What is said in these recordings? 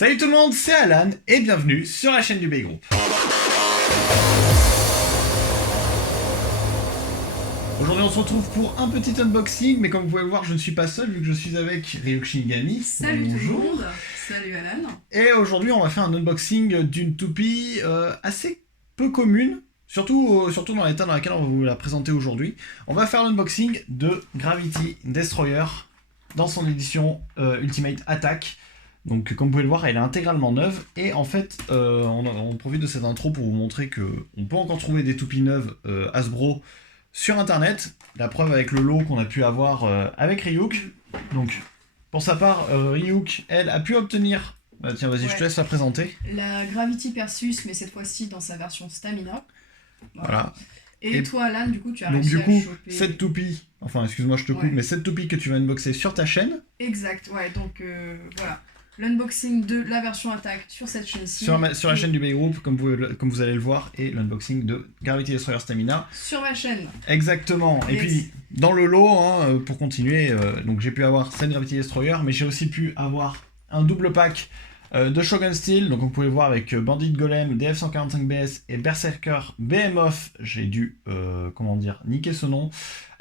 Salut tout le monde, c'est Alan et bienvenue sur la chaîne du Bay Group. Aujourd'hui on se retrouve pour un petit unboxing, mais comme vous pouvez le voir je ne suis pas seul vu que je suis avec Ryuk Shinigami. Salut Bonjour. Tout le monde, salut Alan. Et aujourd'hui on va faire un unboxing d'une toupie assez peu commune, surtout dans l'état dans lequel on va vous la présenter aujourd'hui. On va faire l'unboxing de Gravity Destroyer dans son édition Ultimate Attack. Donc comme vous pouvez le voir, elle est intégralement neuve et en fait on profite de cette intro pour vous montrer qu'on peut encore trouver des toupies neuves Hasbro sur internet. La preuve avec le lot qu'on a pu avoir avec Ryuk. Donc pour sa part, Ryuk, elle a pu obtenir, tiens vas-y je te laisse la présenter. La Gravity Perseus, mais cette fois-ci dans sa version Stamina. Voilà. Et toi Alan, du coup tu as donc réussi du coup, à choper... cette toupie, enfin excuse-moi je te coupe, mais cette toupie que tu vas unboxer sur ta chaîne. Exact, ouais, donc voilà. L'unboxing de la version attaque sur cette chaîne-ci. Sur la chaîne du Bay Group, comme vous allez le voir, et l'unboxing de Gravity Destroyer Stamina. Sur ma chaîne. Exactement. Et puis, dans le lot, pour continuer, donc j'ai pu avoir cette Gravity Destroyer, mais j'ai aussi pu avoir un double pack de Shogun Steel. Donc vous pouvez le voir avec Bandit Golem, DF145BS et Berserker Behemoth. J'ai dû, niquer ce nom.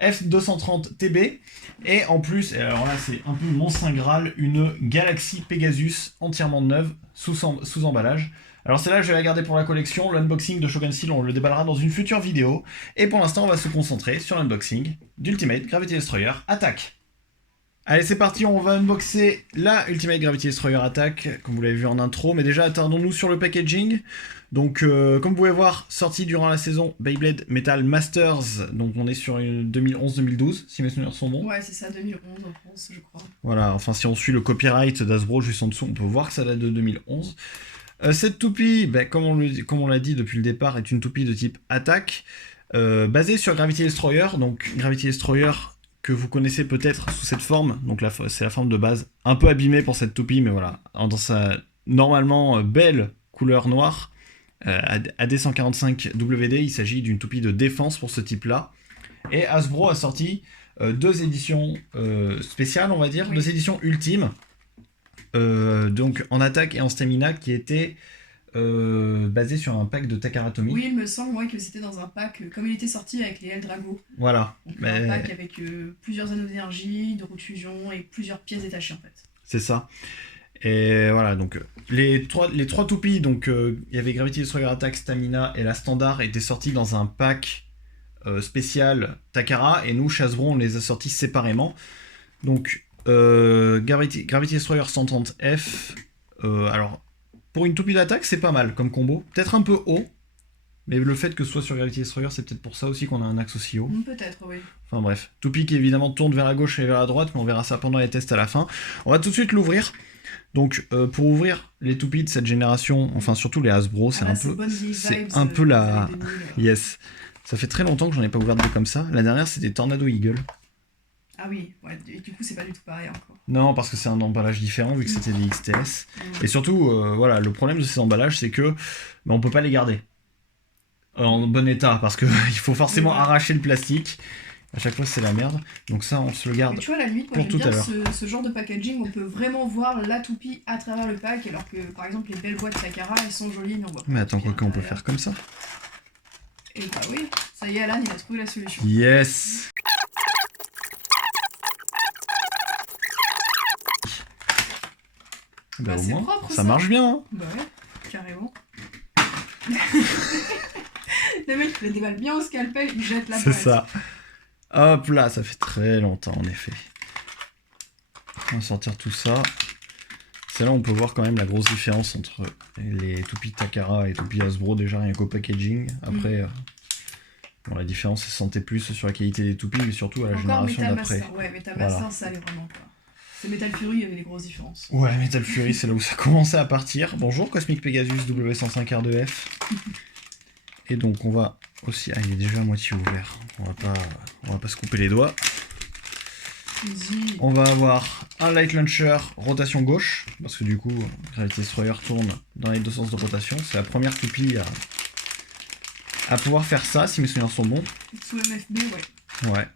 F230TB. Et en plus, et alors là c'est un peu mon saint graal, une Galaxy Pegasus entièrement neuve, sous emballage. Alors celle-là je vais la garder pour la collection, l'unboxing de Shogun Steel on le déballera dans une future vidéo. Et pour l'instant on va se concentrer sur l'unboxing d'Ultimate Gravity Destroyer Attack. Allez c'est parti, on va unboxer la Ultimate Gravity Destroyer Attack, comme vous l'avez vu en intro, mais déjà attardons-nous sur le packaging. Donc comme vous pouvez voir, sorti durant la saison Beyblade Metal Masters, donc on est sur une 2011-2012, si mes souvenirs sont bons. Ouais c'est ça, 2011 en France je crois. Voilà, enfin si on suit le copyright d'Hasbro juste en dessous, on peut voir que ça date de 2011. Cette toupie, comme on l'a dit depuis le départ, est une toupie de type attaque, basée sur Gravity Destroyer, donc Gravity Destroyer que vous connaissez peut-être sous cette forme, donc c'est la forme de base, un peu abîmée pour cette toupie, mais voilà, dans sa normalement belle couleur noire, AD145WD, il s'agit d'une toupie de défense pour ce type-là, et Hasbro a sorti deux éditions spéciales, on va dire, deux éditions ultimes, donc en attaque et en stamina, qui étaient basées sur un pack de Takaratomi. Oui, il me semble moi que c'était dans un pack, comme il était sorti avec les Eldrago. Voilà. Donc un pack avec plusieurs anneaux d'énergie, de roue de fusion et plusieurs pièces détachées en fait. C'est ça. Et voilà, donc les trois toupies, donc il y avait Gravity Destroyer Attack, Stamina et la standard étaient sortis dans un pack spécial Takara, et nous, chez Hasbro, on les a sortis séparément. Donc Gravity Destroyer 130F, alors pour une toupie d'attaque, c'est pas mal comme combo, peut-être un peu haut, mais le fait que ce soit sur Gravity Destroyer, c'est peut-être pour ça aussi qu'on a un axe aussi haut. Peut-être, oui. Enfin bref, toupie qui évidemment tourne vers la gauche et vers la droite, mais on verra ça pendant les tests à la fin. On va tout de suite l'ouvrir. Donc pour ouvrir les toupies de cette génération, enfin surtout les Hasbro, c'est un peu la... Yes. Ça fait très longtemps que j'en ai pas ouvert de comme ça. La dernière c'était Tornado Eagle. Ah oui, ouais, et du coup c'est pas du tout pareil encore. Non, parce que c'est un emballage différent vu que c'était des XTS. Et surtout, voilà, le problème de ces emballages, c'est que on peut pas les garder en bon état, parce que il faut forcément arracher le plastique. À chaque fois c'est la merde, donc ça on se le garde. Mais tu vois, la limite, pour tout à l'heure. Ce genre de packaging, on peut vraiment voir la toupie à travers le pack, alors que par exemple les belles boîtes Takara elles sont jolies, mais on voit pas. Mais attends, quoi qu'on peut faire comme ça. Et bah oui, ça y est, Alan il a trouvé la solution. Yes. Bah au moins, propre, ça marche bien. Hein. Bah ouais, carrément. Le mec il le déballe bien au scalpel, il jette la boîte. C'est ça. Hop là, ça fait très longtemps en effet. On va sortir tout ça. C'est là où on peut voir quand même la grosse différence entre les toupies Takara et les toupies Hasbro, déjà rien qu'au packaging. Après, bon, la différence se sentait plus sur la qualité des toupies, mais surtout à la génération d'après. Ouais, Metal Master, ça allait vraiment pas. C'est Metal Fury, il y avait les grosses différences. Ouais, Metal Fury, c'est là où ça commençait à partir. Bonjour Cosmic Pegasus W105R2F. Et donc on va aussi... Ah, il est déjà à moitié ouvert. On va pas se couper les doigts. On va avoir un Light Launcher rotation gauche, parce que du coup, Gravity Destroyer tourne dans les deux sens de rotation. C'est la première toupie à pouvoir faire ça, si mes souvenirs sont bons. Sous MFB, ouais. Ouais.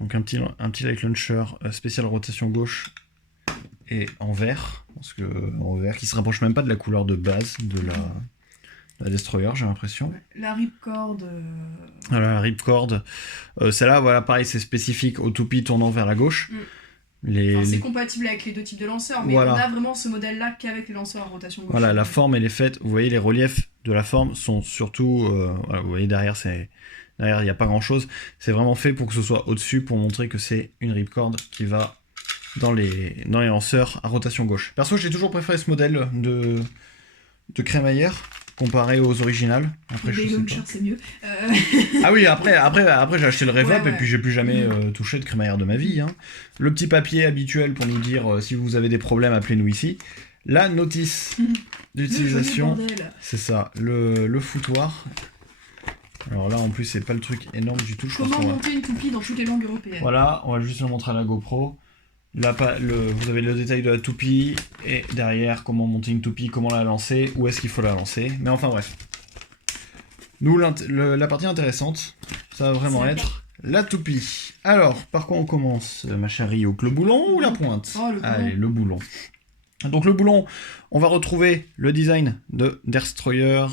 Donc un petit Light Launcher spécial rotation gauche et en vert. Parce que en vert, qui se rapproche même pas de la couleur de base de la Destroyer, j'ai l'impression. Ouais. La ripcord. Voilà, la ripcord. Celle-là, voilà, pareil, c'est spécifique au toupie tournant vers la gauche. C'est compatible avec les deux types de lanceurs, mais voilà. on a vraiment ce modèle-là qu'avec les lanceurs à rotation gauche. Voilà, la forme elle est faite. Vous voyez, les reliefs de la forme sont surtout. Voilà, vous voyez, derrière, il n'y a pas grand-chose. C'est vraiment fait pour que ce soit au-dessus, pour montrer que c'est une ripcord qui va dans les lanceurs à rotation gauche. Perso, j'ai toujours préféré ce modèle de crémaillère comparé aux originales. Après, les launchers, c'est mieux. Ah oui, après j'ai acheté le Rev-Up et puis j'ai plus jamais touché de crémaillère de ma vie. Hein. Le petit papier habituel pour nous dire si vous avez des problèmes, appelez-nous ici. La notice d'utilisation, c'est ça, le foutoir. Alors là, en plus, c'est pas le truc énorme du tout. Comment monter une toupie dans toutes les langues européennes. Voilà, on va juste le montrer à la GoPro. Là, vous avez le détail de la toupie et derrière, comment monter une toupie, comment la lancer, où est-ce qu'il faut la lancer. Mais enfin, bref. Nous, la partie intéressante, ça va vraiment être la toupie. Alors, par quoi on commence, ma chère Rio? Le boulon ou la pointe? Le boulon. Allez, le boulon. Donc le boulon, on va retrouver le design de Destroyer.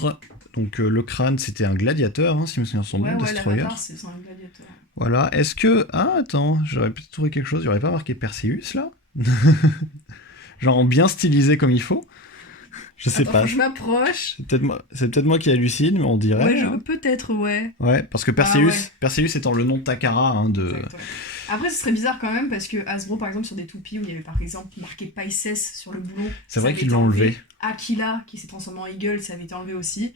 Donc le crâne, c'était un gladiateur, hein, si je me souviens son nom, Destroyer. Ouais, c'est un gladiateur. Voilà, est-ce que... Ah, attends, j'aurais peut-être trouvé quelque chose, j'aurais pas marqué Perseus, là? Genre bien stylisé comme il faut. Je sais pas. Je m'approche. C'est peut-être moi qui hallucine, mais on dirait. Ouais, peut-être, ouais. Ouais, parce que Perseus étant le nom de Takara, hein, de... Exactement. Après, ce serait bizarre quand même, parce que Hasbro, par exemple, sur des toupies où il y avait par exemple marqué Pisces sur le boulon, c'est vrai qu'ils l'ont enlevé. Aquila, qui s'est transformé en Eagle, ça avait été enlevé aussi.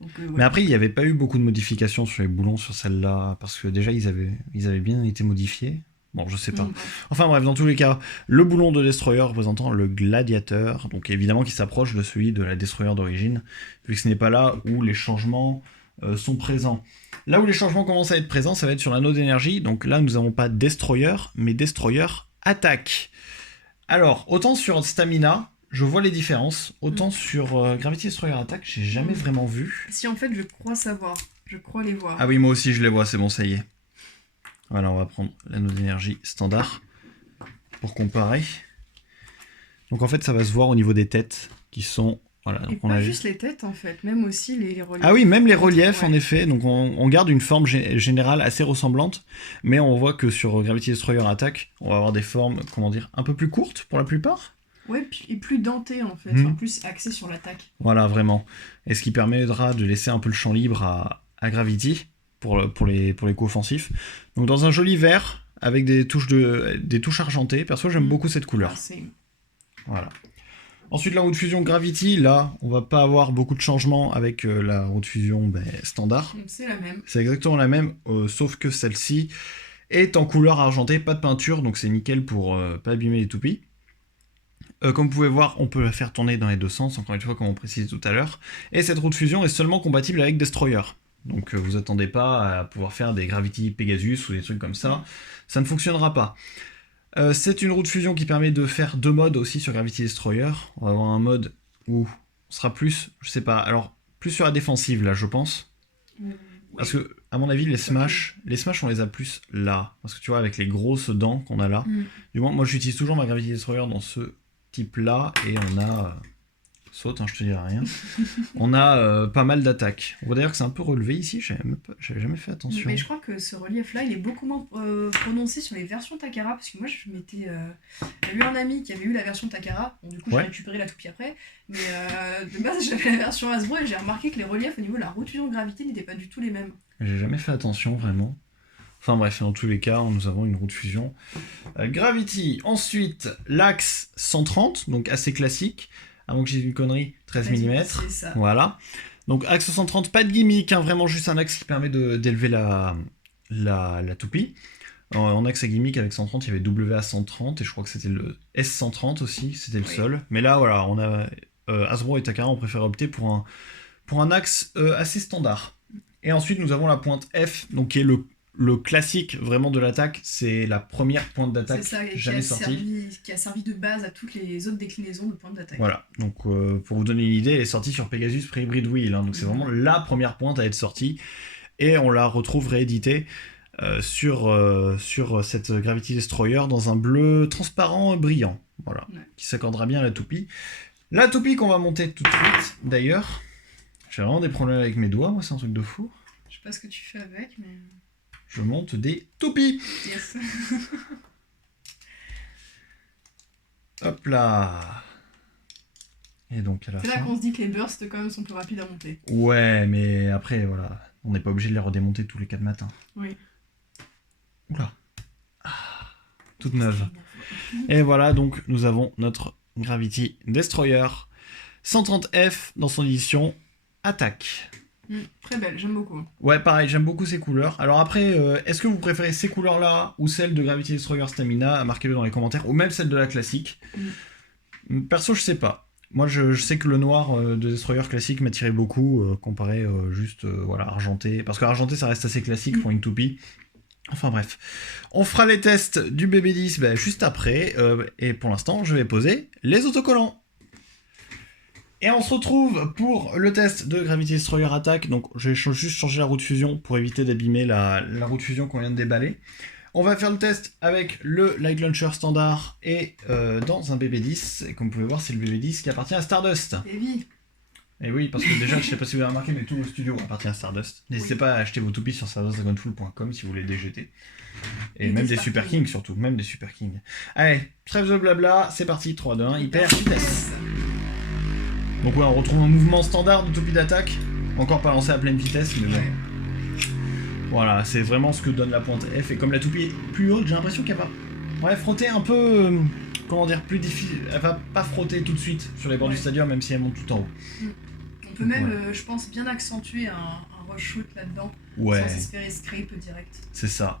Donc, ouais. Mais après, il n'y avait pas eu beaucoup de modifications sur les boulons sur celle-là, parce que déjà, ils avaient bien été modifiés. Bon, je sais pas. Enfin bref, dans tous les cas, le boulon de Destroyer représentant le gladiateur, donc évidemment qui s'approche de celui de la Destroyer d'origine, vu que ce n'est pas là où les changements sont présents. Là où les changements commencent à être présents, ça va être sur l'anneau d'énergie, donc là nous n'avons pas Destroyer, mais Destroyer attaque. Alors, autant sur Stamina, je vois les différences, autant sur Gravity Destroyer attaque, j'ai jamais vraiment vu. Si en fait je crois savoir, je crois les voir. Ah oui, moi aussi je les vois, c'est bon, ça y est. Voilà, on va prendre l'anneau d'énergie standard pour comparer. Donc en fait, ça va se voir au niveau des têtes qui sont... Voilà, et pas juste les têtes en fait, même aussi les reliefs. Ah oui, même les reliefs en effet. Donc on garde une forme générale assez ressemblante, mais on voit que sur Gravity Destroyer Attack, on va avoir des formes, comment dire, un peu plus courtes pour la plupart. Ouais, et plus dentées en fait, enfin, plus axées sur l'attaque. Voilà, vraiment. Et ce qui permettra de laisser un peu le champ libre à Gravity pour les coups offensifs. Donc dans un joli vert avec des touches argentées. Perso, j'aime beaucoup cette couleur. Voilà. Ensuite, la roue de fusion Gravity, là, on va pas avoir beaucoup de changements avec la roue de fusion standard. C'est la même. C'est exactement la même, sauf que celle-ci est en couleur argentée, pas de peinture, donc c'est nickel pour pas abîmer les toupies. Comme vous pouvez voir, on peut la faire tourner dans les deux sens, encore une fois, comme on précisait tout à l'heure. Et cette roue de fusion est seulement compatible avec Destroyer. Donc vous attendez pas à pouvoir faire des Gravity Pegasus ou des trucs comme ça. Ça ne fonctionnera pas. C'est une roue de fusion qui permet de faire deux modes aussi sur Gravity Destroyer. On va avoir un mode où on sera plus, je sais pas, alors plus sur la défensive là, je pense. Parce que, à mon avis, les smash, on les a plus là. Parce que tu vois, avec les grosses dents qu'on a là, du moins, moi j'utilise toujours ma Gravity Destroyer dans ce type là et on a... Saute, hein, je te dirai rien. On a pas mal d'attaques. On voit d'ailleurs que c'est un peu relevé ici, j'avais jamais fait attention. Mais je crois que ce relief-là, il est beaucoup moins prononcé sur les versions Takara, parce que moi, j'avais eu un ami qui avait eu la version Takara, bon, du coup, j'ai récupéré la toupie après, mais de base, j'avais la version Hasbro et j'ai remarqué que les reliefs au niveau de la roue de fusion Gravity n'étaient pas du tout les mêmes. J'ai jamais fait attention, vraiment. Enfin bref, dans tous les cas, nous avons une roue de fusion. Gravity, ensuite, l'axe 130, donc assez classique. Avant que j'ai une connerie, 13 mm. C'est ça. Voilà. Donc axe 130, pas de gimmick, hein, vraiment juste un axe qui permet d'élever la toupie. En axe à gimmick avec 130, il y avait WA 130 et je crois que c'était le S130 aussi, c'était le seul. Mais là, voilà, on a Hasbro et Takara ont préféré opter pour un axe assez standard. Et ensuite, nous avons la pointe F, donc qui est le classique vraiment de l'attaque, c'est la première pointe d'attaque jamais sortie. Qui a servi de base à toutes les autres déclinaisons de pointe d'attaque. Voilà, donc pour vous donner une idée, elle est sortie sur Pegasus Pre-Hybrid Wheel, hein, donc c'est vraiment la première pointe à être sortie, et on la retrouve rééditée sur cette Gravity Destroyer dans un bleu transparent brillant. Voilà, Ouais. qui s'accordera bien à la toupie. La toupie qu'on va monter tout de suite, d'ailleurs. J'ai vraiment des problèmes avec mes doigts, moi, c'est un truc de fou. Je sais pas ce que tu fais avec, mais... Je monte des toupies. Yes. Hop là. Et donc à la C'est là fin... qu'on se dit que les bursts, quand même, sont plus rapides à monter. Ouais, mais après, voilà. On n'est pas obligé de les redémonter tous les 4 matins. Oui. Oula. Toute neuve. Et voilà, donc nous avons notre Gravity Destroyer 130F dans son édition Attack. Très belle, j'aime beaucoup. Ouais, pareil, j'aime beaucoup ces couleurs. Alors après, est-ce que vous préférez ces couleurs-là ou celles de Gravity Destroyer Stamina? Marquez-le dans les commentaires, ou même celle de la classique. Perso, je sais pas. Moi, je sais que le noir de Destroyer classique m'attirait beaucoup, comparé juste voilà, argenté. Parce que argenté, ça reste assez classique pour une toupie. Enfin bref. On fera les tests du BB10 juste après. Et pour l'instant, je vais poser les autocollants. Et on se retrouve pour le test de Gravity Destroyer Attack. Donc j'ai juste changé la roue de fusion pour éviter d'abîmer la roue de fusion qu'on vient de déballer. On va faire le test avec le Light Launcher standard et dans un BB10. Et comme vous pouvez voir, c'est le BB10 qui appartient à Stardust. Heavy. Et oui, parce que déjà, je sais pas si vous avez remarqué, mais tout le studio appartient à Stardust. N'hésitez pas à acheter vos toupies sur stardustdragonful.com si vous voulez DGT. Et même des Super Kings surtout, même des Super Kings. Allez, trêve de blabla, c'est parti, 3, 2, 1, hyper vitesse. Donc ouais, on retrouve un mouvement standard de toupie d'attaque, encore pas lancé à pleine vitesse, mais bon. Voilà, c'est vraiment ce que donne la pointe F, et comme la toupie est plus haute, j'ai l'impression qu'elle va frotter un peu, comment dire, plus difficile, elle va pas frotter tout de suite sur les bords du stadium, même si elle monte tout en haut. On peut même, je pense, bien accentuer un rush shoot là-dedans, sans espérer scrape direct. C'est ça.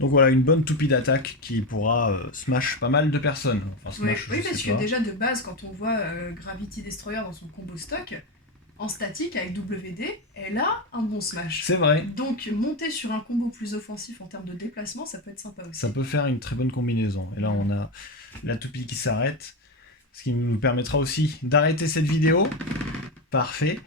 Donc voilà, une bonne toupie d'attaque qui pourra smash pas mal de personnes. Enfin, smash, oui, parce que déjà de base, quand on voit Gravity Destroyer dans son combo stock, en statique avec WD, elle a un bon smash. C'est vrai. Donc monter sur un combo plus offensif en termes de déplacement, ça peut être sympa aussi. Ça peut faire une très bonne combinaison. Et là, on a la toupie qui s'arrête, ce qui nous permettra aussi d'arrêter cette vidéo. Parfait.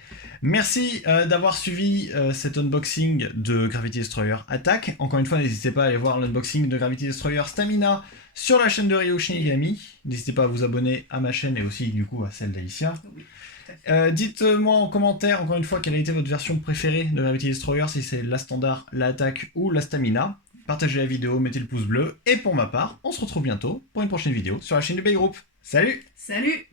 Merci d'avoir suivi cet unboxing de Gravity Destroyer Attack. Encore une fois, n'hésitez pas à aller voir l'unboxing de Gravity Destroyer Stamina sur la chaîne de Ryo Shinigami. N'hésitez pas à vous abonner à ma chaîne et aussi du coup à celle d'Alicia. Oui, dites-moi en commentaire, encore une fois, quelle a été votre version préférée de Gravity Destroyer, si c'est la standard, la attaque ou la stamina. Partagez la vidéo, mettez le pouce bleu. Et pour ma part, on se retrouve bientôt pour une prochaine vidéo sur la chaîne du Bay Group. Salut! Salut!